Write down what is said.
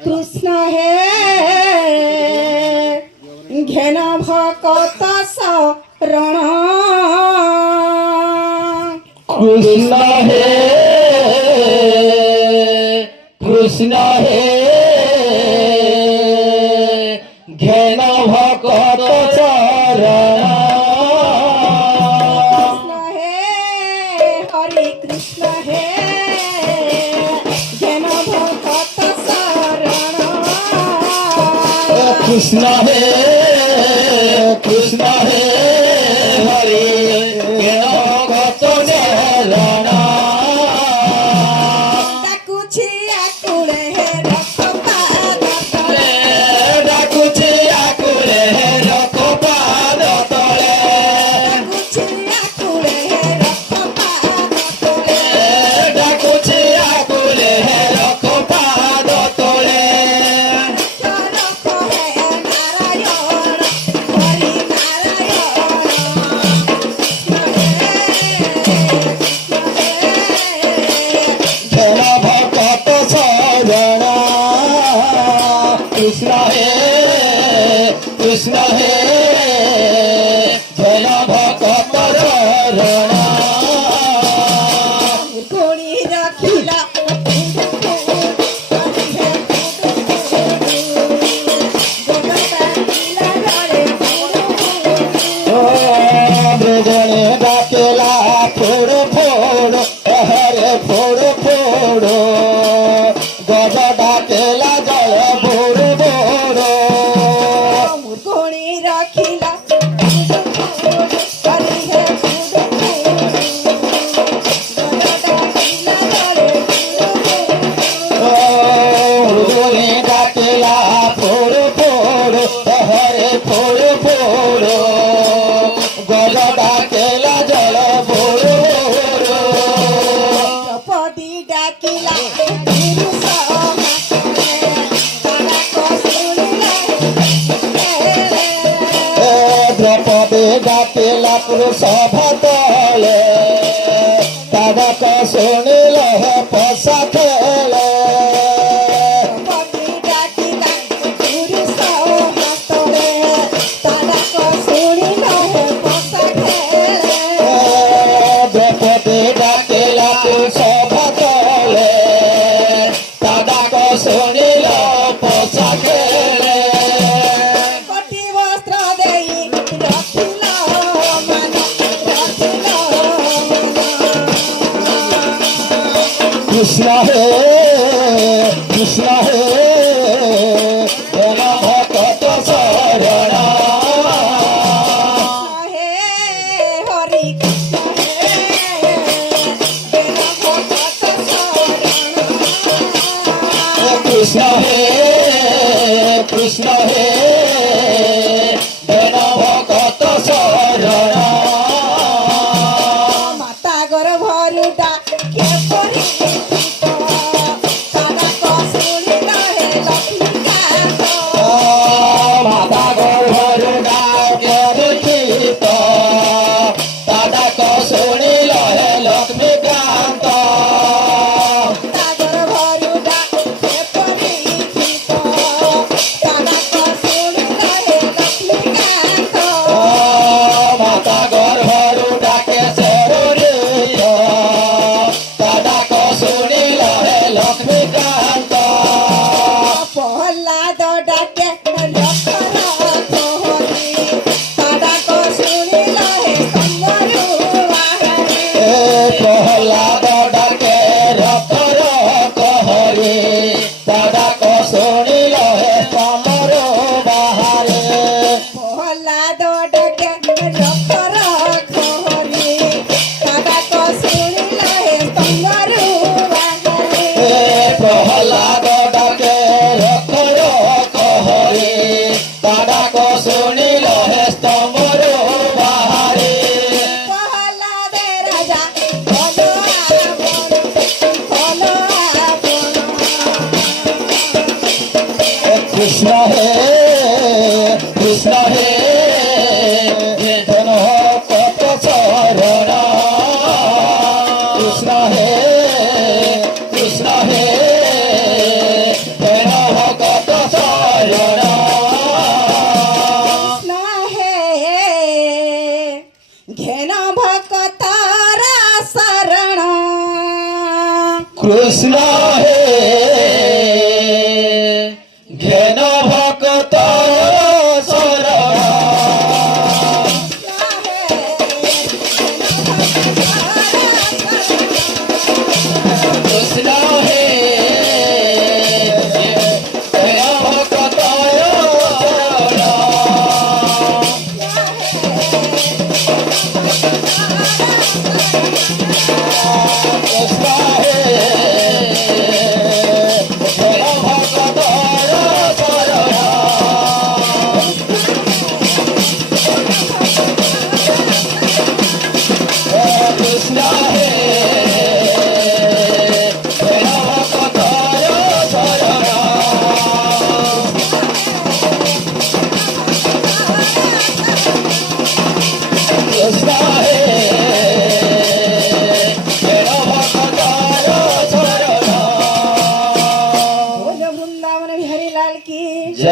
কৃষ্ণ হে ঘেন ভকত শরণ কৃষ্ণ হে কৃষ্ণ হে ঘেন ভকত চরণ কৃষ্ণ হে হরে কৃষ্ণ হে ঘেন ভকত শরণ কৃষ্ণ হে কৃষ্ণ হে হরে ঘেন ভকত চরণ ডাকুছি আকুলে হে রক্ত পাদ তলে ডাকুছি আকুলে রক্ত পাদ তলে ডাকুছি আকুলে হে রক্ত পাদ তলে ডাকুছি আকুলে রক্ত পাদ তলে রক্ষ হে নারায়ণ হরি নারায়ণ ঘেন ভকত শরণ কৃষ্ণ হে কৃষ্ণ হে ঘেন ভকত শরণ গুণী রাখিলা মৃগণে ডাকেলা ফোড় ফোড় হরে ফোড় ফোড় গজ ডাকেলা জল বোড় বোড় গুণী রাখিলা হরি হে মৃগণে ডাকেলা ফোড় ফোড় হরে ফোড় ফোড় গজ ডাকেলা জল বোড় বোড় দ্রৌপদী ডাকিলা গুরু সমাসনে তারা কসুরিলে দ্রৌপদী ডাকিলা পুরুষ ভতলে তারক শুনিল পশা খেলে দ্রৌপদী ডাকিলা গুরু সমাসনে তারা কসুরিলে পসা খেলে দ্রৌপদী ডাকিলা পুরুষ ভতলে তারক শুনিল পশা খেলে কটি বস্ত্র দেই রখিল মান রখিল কৃষ্ণ হে কৃষ্ণ হে ঘেন ভকত শরণ হে হরি কৃষ্ণ হে বেন ভকত শরণ কৃষ্ণ হে কৃষ্ণ হে ঘেন ভকত শরণ মাতা গর্ভরু ডাকে পরিচিত তারা কসুরিল হে লক্ষ্মীকান্ত মাতা গর্ভর ডাকে রচিত তাদাক শুনিল হে লক্ষ্মীকান্ত মাতা গর্ভরু ডাকে পরিচিত তারা কসুরিল হে লক্ষ্মীকান্ত মাতা গর্ভর ডাকে শরীর তাদাক শুনিল হে লক্ষ্মীকান্ত প্রহ্লাদ ডাকে লক্ষণ হরি তারা কসুরিল হে সম্বরু বাহারে প্রহ্লাদ ডাকে রথর হরি তাদাক শুনিল হে সমর বাহারে প্রহ্লাদ ডাকে লক্ষণ হরি তারা কসুরিল হে সম্বরু বাহারে প্রহ্লাদ ডাকে রথর হরি তাদাক শুনিল হে সমর বাহারে প্রহ্লাদে রাজা বলো আপন কৃষ্ণ হে